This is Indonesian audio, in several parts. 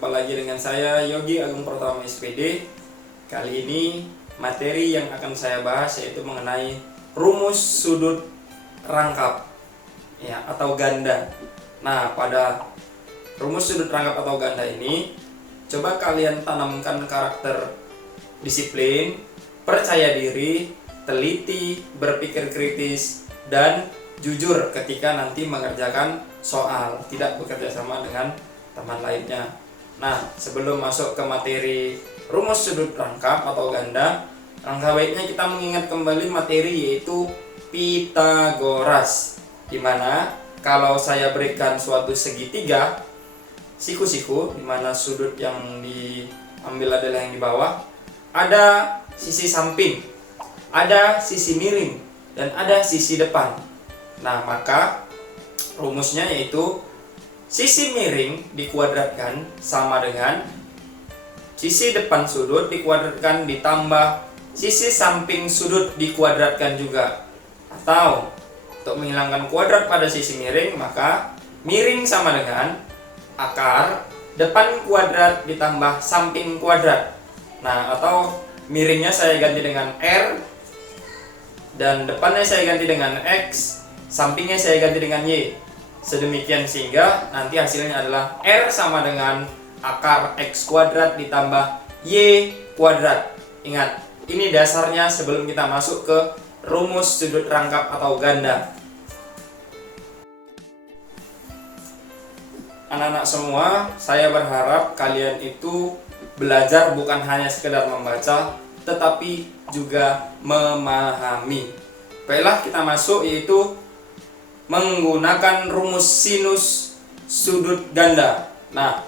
Jumpa lagi dengan saya Yogi Agung Pratama SPD. Kali ini materi yang akan saya bahas yaitu mengenai rumus sudut rangkap ya, atau ganda. Nah, pada rumus sudut rangkap atau ganda ini coba kalian tanamkan karakter disiplin, percaya diri, teliti, berpikir kritis, dan jujur ketika nanti mengerjakan soal, tidak bekerja sama dengan teman lainnya. Nah, sebelum masuk ke materi rumus sudut rangkap atau ganda, langkah baiknya kita mengingat kembali materi yaitu Pitagoras, dimana kalau saya berikan suatu segitiga siku-siku, dimana sudut yang diambil adalah yang di bawah, ada sisi samping, ada sisi miring, dan ada sisi depan. Nah, maka rumusnya yaitu sisi miring dikuadratkan sama dengan sisi depan sudut dikuadratkan ditambah sisi samping sudut dikuadratkan juga. Atau untuk menghilangkan kuadrat pada sisi miring, maka miring sama dengan akar depan kuadrat ditambah samping kuadrat. Nah, atau miringnya saya ganti dengan R, dan depannya saya ganti dengan X, sampingnya saya ganti dengan Y. Sedemikian sehingga nanti hasilnya adalah R sama dengan akar X kuadrat ditambah Y kuadrat. Ingat, ini dasarnya sebelum kita masuk ke rumus sudut rangkap atau ganda. Anak-anak semua, saya berharap kalian itu belajar bukan hanya sekedar membaca, tetapi juga memahami. Baiklah, kita masuk yaitu menggunakan rumus sinus sudut ganda. Nah,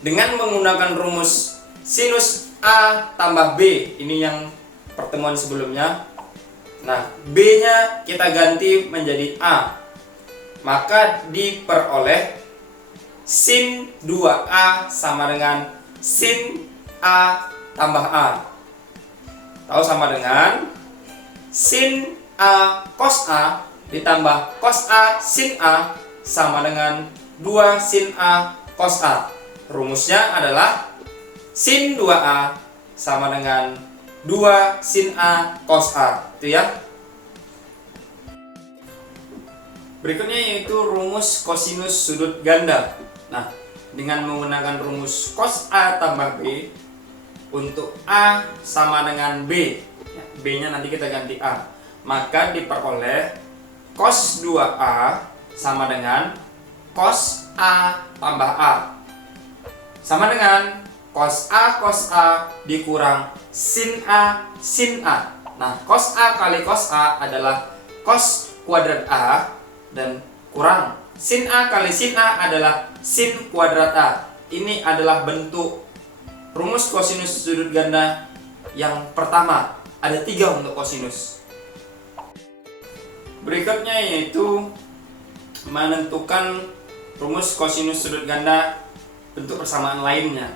dengan menggunakan rumus sinus A tambah B, ini yang pertemuan sebelumnya. Nah, B-nya kita ganti menjadi A, maka diperoleh sin 2A sama dengan sin A tambah A. Tahu sama dengan sin A cos A ditambah cos A sin A sama dengan 2 sin A cos A. Rumusnya adalah sin 2A sama dengan 2 sin A cos A. Itu ya. Berikutnya yaitu rumus kosinus sudut ganda. Nah, dengan menggunakan rumus cos A tambah B, untuk A sama dengan B, B-nya nanti kita ganti A, maka diperoleh cos 2A sama dengan cos A tambah A, sama dengan cos A dikurang sin A sin A. Nah, cos A kali cos A adalah cos kuadrat A, dan kurang sin A kali sin A adalah sin kuadrat A. Ini adalah bentuk rumus kosinus sudut ganda yang pertama. Ada 3 untuk kosinus. Berikutnya yaitu menentukan rumus kosinus sudut ganda bentuk persamaan lainnya.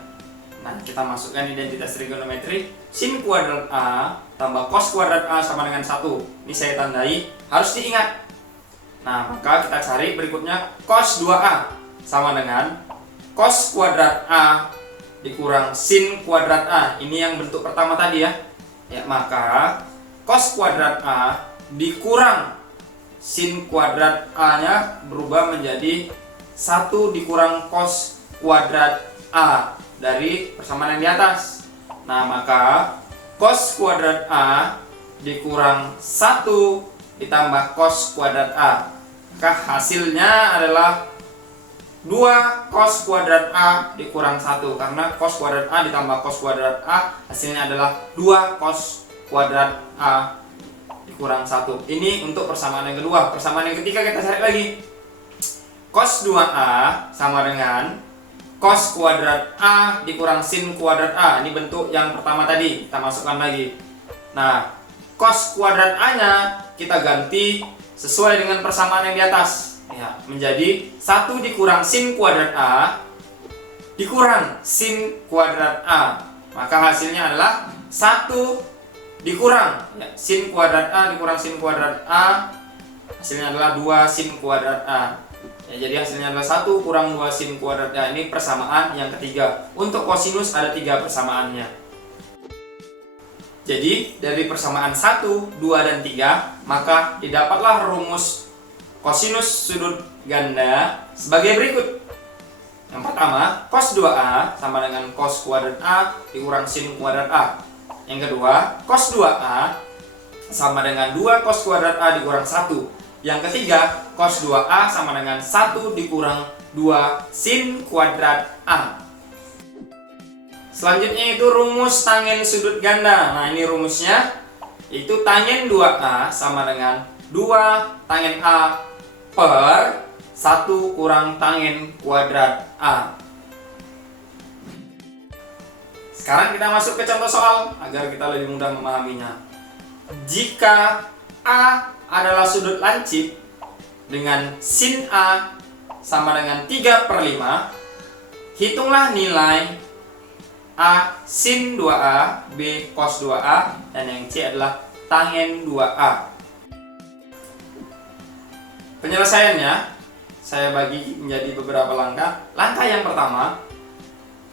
Nah, kita masukkan identitas trigonometri. Sin kuadrat A tambah cos kuadrat A sama dengan 1. Ini saya tandai, harus diingat. Nah, maka kita cari berikutnya cos 2A sama dengan cos kuadrat A dikurang sin kuadrat A. Ini yang bentuk pertama tadi ya. Ya, maka cos kuadrat A dikurang sin kuadrat A-nya berubah menjadi 1 dikurang cos kuadrat A dari persamaan yang di atas. Nah, maka cos kuadrat A dikurang 1 ditambah cos kuadrat A. Maka hasilnya adalah 2 cos kuadrat A dikurang 1, karena cos kuadrat A ditambah cos kuadrat A hasilnya adalah 2 cos kuadrat A dikurang 1. Ini untuk persamaan yang kedua. Persamaan yang ketiga kita cari lagi. Cos 2A sama dengan cos kuadrat A dikurang sin kuadrat A. Ini bentuk yang pertama tadi, kita masukkan lagi. Nah, cos kuadrat A-nya kita ganti sesuai dengan persamaan yang di atas ya, menjadi 1 dikurang sin kuadrat A dikurang sin kuadrat A. Maka hasilnya adalah 1 dikurang ya, sin kuadrat A dikurang sin kuadrat A, hasilnya adalah 2 sin kuadrat A Ya, jadi hasilnya adalah 1 kurang 2 sin kuadrat A. Ini persamaan yang ketiga. Untuk kosinus ada 3 persamaannya. Jadi dari persamaan 1, 2, dan 3, maka didapatlah rumus kosinus sudut ganda sebagai berikut. Yang pertama, cos 2A sama dengan cos kuadrat A dikurang sin kuadrat A. Yang kedua, cos 2A sama dengan 2 cos kuadrat A dikurang 1. Yang ketiga, cos 2A sama dengan 1 dikurang 2 sin kuadrat A. Selanjutnya itu rumus tangen sudut ganda. Nah, ini rumusnya, itu tangen 2A sama dengan 2 tangen A per 1 kurang tangen kuadrat A. Sekarang kita masuk ke contoh soal agar kita lebih mudah memahaminya. Jika A adalah sudut lancip dengan sin A sama dengan 3/5, hitunglah nilai A sin 2A, B cos 2A, dan yang C adalah tangen 2A. Penyelesaiannya saya bagi menjadi beberapa langkah. Langkah yang pertama,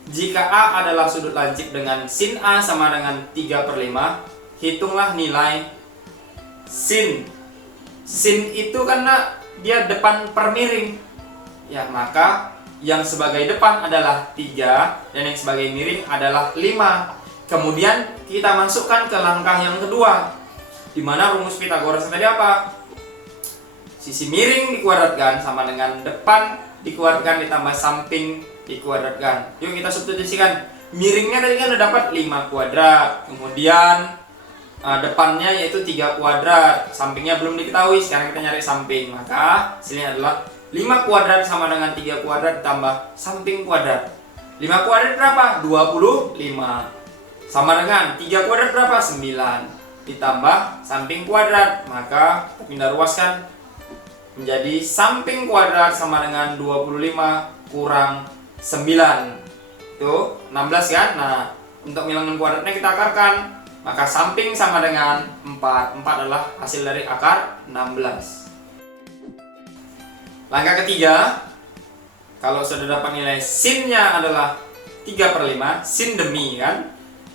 jika A adalah sudut lancip dengan sin A sama dengan 3/5, hitunglah nilai sin. Sin itu karena dia depan per miring, ya, maka yang sebagai depan adalah 3 dan yang sebagai miring adalah 5. Kemudian kita masukkan ke langkah yang kedua, di mana rumus Pythagoras tadi apa? Sisi miring dikuadratkan sama dengan depan dikuadratkan ditambah samping dikuadratkan. Yuk kita substitusikan. Miringnya tadi kan udah dapat 5 kuadrat, kemudian depannya yaitu 3 kuadrat, sampingnya belum diketahui. Sekarang kita nyari samping, maka hasilnya adalah 5 kuadrat sama dengan 3 kuadrat ditambah samping kuadrat. 5 kuadrat berapa? 25. Sama dengan 3 kuadrat berapa? 9. Ditambah samping kuadrat, maka pindah ruaskan menjadi samping kuadrat sama dengan 25 kurang 9. Itu 16 kan? Nah, untuk ngilangin kuadratnya kita akarkan. Maka samping sama dengan 4. 4 adalah hasil dari akar 16. Langkah ketiga, kalau sudah dapat nilai sinnya adalah 3/5, sin demi kan,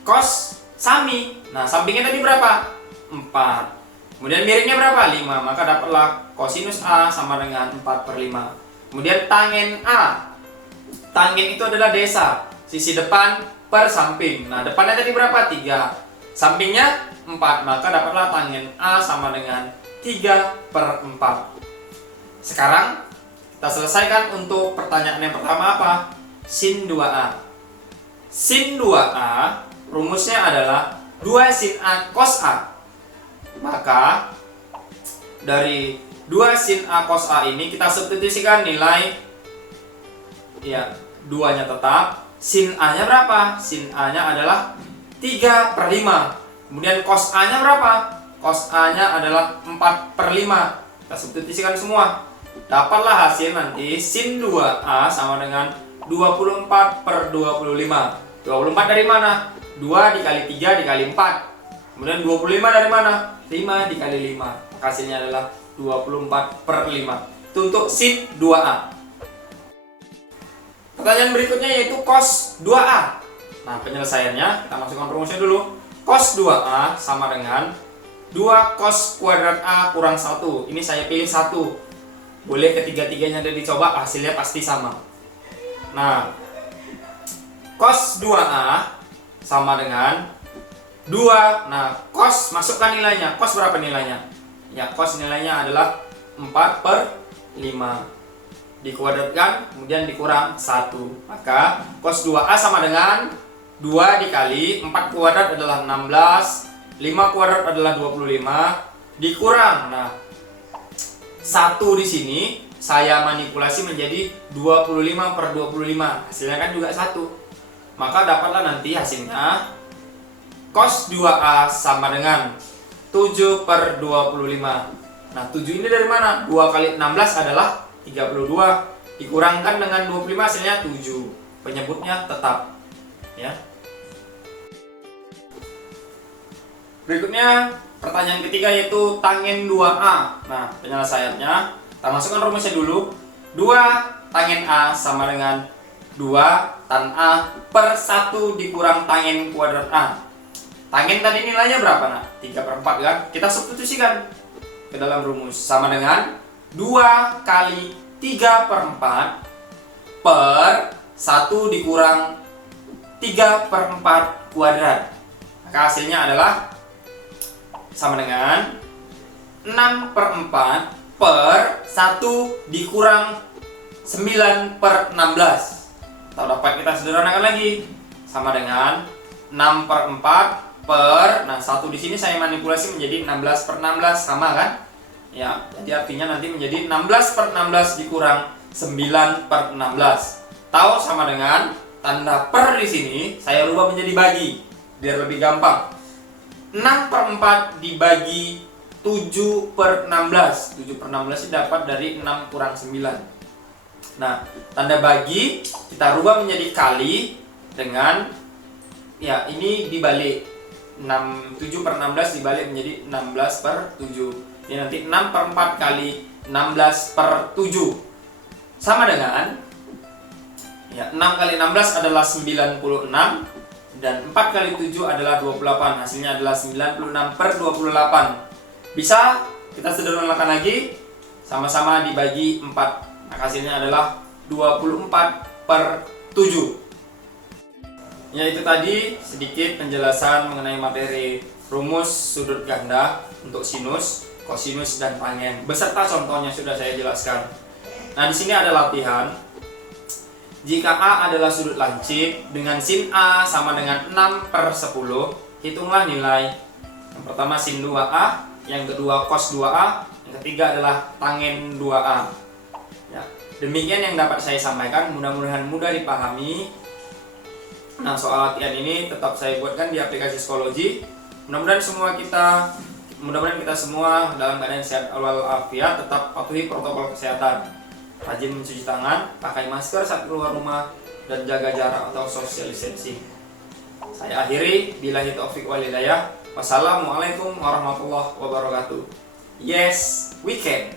cos sami. Nah, sampingnya tadi berapa? 4. Kemudian miringnya berapa? 5. Maka dapatlah kosinus A sama dengan 4/5. Kemudian tangen A. Tangen itu adalah desa, sisi depan per samping. Nah, depannya tadi berapa? 3. Sampingnya 4. Maka dapatlah tangen A sama dengan 3/4. Sekarang kita selesaikan untuk pertanyaan yang pertama apa? Sin 2A. Sin 2A rumusnya adalah 2 sin A cos A. Maka dari 2 sin A cos A ini kita substitusikan nilai, ya, 2-nya tetap. Sin A-nya berapa? Sin A-nya adalah 3/5. Kemudian cos A-nya berapa? Cos A-nya adalah 4/5. Kita substitusikan semua. Dapatlah hasil nanti sin 2A sama dengan 24/25. 24 dari mana? 2 dikali 3 dikali 4. Kemudian 25 dari mana? 5 dikali 5. Hasilnya adalah 24/5. Itu untuk sin 2A. Pertanyaan berikutnya yaitu cos 2A. Nah, penyelesaiannya kita masukkan rumusnya dulu. Cos 2A sama dengan 2 cos kuadrat A kurang 1. Ini saya pilih 1. Boleh ketiga-tiganya ada dicoba, hasilnya pasti sama. Nah, cos 2A sama dengan 2. Nah, cos masukkan nilainya. Cos berapa nilainya? Ya, cos nilainya adalah 4/5. Dikuadratkan, kemudian dikurang 1. Maka cos 2A sama dengan 2 dikali 4 kuadrat adalah 16, 5 kuadrat adalah 25, dikurang. Nah, 1 di sini saya manipulasi menjadi 25/25. Hasilnya kan juga 1. Maka dapatlah nanti hasilnya cos 2A sama dengan 7/25. Nah, 7 ini dari mana? 2 kali 16 adalah 32. Dikurangkan dengan 25 hasilnya 7. Penyebutnya tetap. Ya. Berikutnya pertanyaan ketiga yaitu tangen 2A. Nah, penyelesaiannya kita masukkan rumusnya dulu. 2 tangen A sama dengan 2 tan A per 1 dikurang tangen kuadrat A. Tangen tadi nilainya berapa nak? 3/4 kan? Kita substitusikan ke dalam rumus. Sama dengan 2 kali 3/4 per 1 dikurang 3/4 kuadrat. Maka hasilnya adalah sama dengan 6/4 per 1 dikurang 9/16. Atau dapat kita sederhanakan lagi, sama dengan 6/4 per, nah 1 di sini saya manipulasi menjadi 16/16, sama kan? Ya, jadi artinya nanti menjadi 16/16 dikurang 9/16. Tahu sama dengan tanda per di sini saya rubah menjadi bagi biar lebih gampang. 6/4 dibagi 7/16. 7/16 ini dapat dari 6 kurang 9. Nah, tanda bagi kita rubah menjadi kali dengan, ya ini dibalik, 7/16 dibalik menjadi 16/7. Ini nanti 6/4 kali 16/7 sama dengan, ya 6 kali 16 adalah 96 dan 4 kali 7 adalah 28. Hasilnya adalah 96/28. Bisa kita sederhanakan lagi, sama-sama dibagi 4. Maka hasilnya adalah 24/7. Ya, itu tadi sedikit penjelasan mengenai materi rumus sudut ganda untuk sinus, kosinus, dan tangen. Beserta contohnya sudah saya jelaskan. Nah, di sini ada latihan. Jika A adalah sudut lancip dengan sin A sama dengan 6/10, hitunglah nilai. Yang pertama sin 2A, yang kedua cos 2A, yang ketiga adalah tangen 2A. Ya, demikian yang dapat saya sampaikan, mudah-mudahan mudah dipahami. Nah, soal latihan ini tetap saya buatkan di aplikasi psikologi. Mudah-mudahan kita semua dalam keadaan sehat walafiat, tetap patuhi protokol kesehatan. Rajin mencuci tangan, pakai masker saat keluar rumah, dan jaga jarak atau social distancing. Saya akhiri, billahi taufik wal hidayah. Wassalamualaikum warahmatullahi wabarakatuh. Yes, we can.